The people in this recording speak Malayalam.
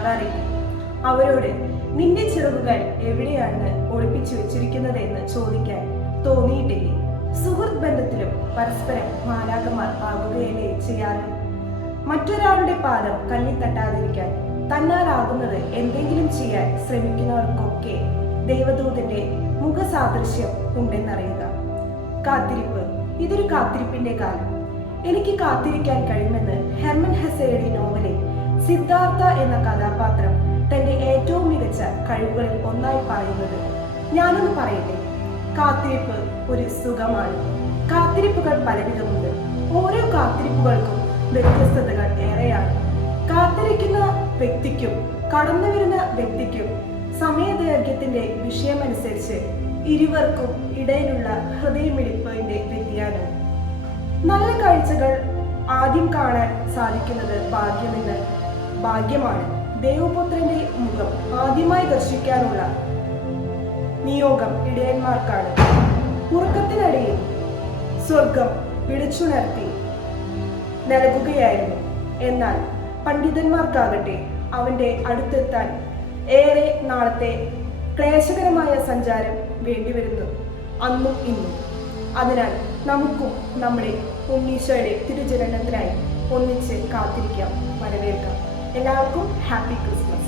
കാതാറിക്കും. അവരോട് നിന്റെ ചിറകുകൾ എവിടെയാണ് ഒളിപ്പിച്ചു വെച്ചിരിക്കുന്നത് എന്ന് ചോദിക്കാൻ തോന്നിയിട്ടില്ലേ? സുഹൃത്ത് ബന്ധത്തിലും പരസ്പരം മാലാഖമാർ ആകുകയല്ലേ ചെയ്യാറ്? മറ്റൊരാളുടെ പാദം കണ്ണിൽ തട്ടാതിരിക്കാൻ തന്നാലാകുന്നത് എന്തെങ്കിലും ചെയ്യാൻ ശ്രമിക്കുന്നവർക്കൊക്കെ ദൈവദൂതന്റെ മുഖസാദൃശ്യം ഉണ്ടെന്നറിയുക. കാത്തിരിപ്പ്, ഇതൊരു കാത്തിരിപ്പിന്റെ കാലം. എനിക്ക് കാത്തിരിക്കാൻ കഴിയുമെന്ന് ഹെർമൻ ഹെസ്സയുടെ നോവലിൽ സിദ്ധാർത്ഥ എന്ന കഥാപാത്രം തന്റെ ഏറ്റവും മികച്ച കഴിവുകളിൽ ഒന്നായി പറയുന്നത്. ഞാനൊന്ന് പറയട്ടെ, കാത്തിരിപ്പ് ഒരു സുഖമാണ്. കാത്തിരിപ്പുകൾ പലവിധമുണ്ട്. ഓരോ കാത്തിരിപ്പുകൾക്കും വ്യത്യസ്തതകൾ ഏറെയാണ്. കാത്തിരിക്കുന്ന വ്യക്തിക്കും കടന്നു വരുന്ന വ്യക്തിക്കും സമയദൈർഘ്യത്തിന്റെ വിഷയമനുസരിച്ച് ഇരുവർക്കും ഇടയിലുള്ള ഹൃദയമിടിപ്പിന്റെ വ്യതിയാനം. നല്ല കാഴ്ചകൾ ആദ്യം കാണാൻ സാധിക്കുന്നത് ഭാഗ്യമാണ്. ദൈവപുത്രന്റെ മുഖം ആദ്യമായി ദർശിക്കാനുള്ള നിയോഗം ഇടയന്മാർക്കാണ്. ഉറക്കത്തിനിടയിൽ സ്വർഗം പിടിച്ചുണർത്തി നൽകുകയായിരുന്നു. എന്നാൽ പണ്ഡിതന്മാർക്കാകട്ടെ അവന്റെ അടുത്തെത്താൻ ഏറെ നാളത്തെ ക്ലേശകരമായ സഞ്ചാരം വേണ്ടിവരുന്നു, അന്നും ഇന്നും. അതിനാൽ നമുക്കും നമ്മുടെ ഉണ്ണീശോയുടെ തിരുജനനത്തിനായി ഒന്നിച്ച് കാത്തിരിക്കാം, വരവേൽക്കാം. എല്ലാവർക്കും ഹാപ്പി ക്രിസ്മസ്.